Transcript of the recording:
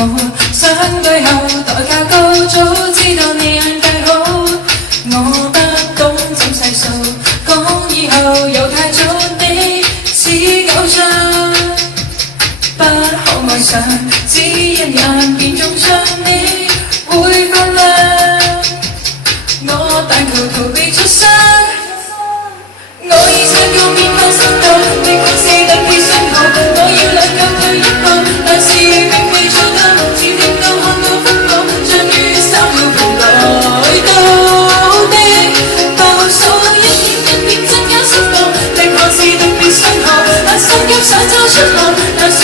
我想對後代較高，早知道你眼界好，我不懂怎細數，講以後又太早，你似舊像，不可愛上，只因眼變中傷，你會發亮，我但求逃避出傷。我已察覺面龐失當，你卻是特別信號，我要兩腳退一步，但是並未做到，注定到看到風暴，將於3秒盤來到的倒數，一點真假失望，的確是特別信號，但心急想找出路，但是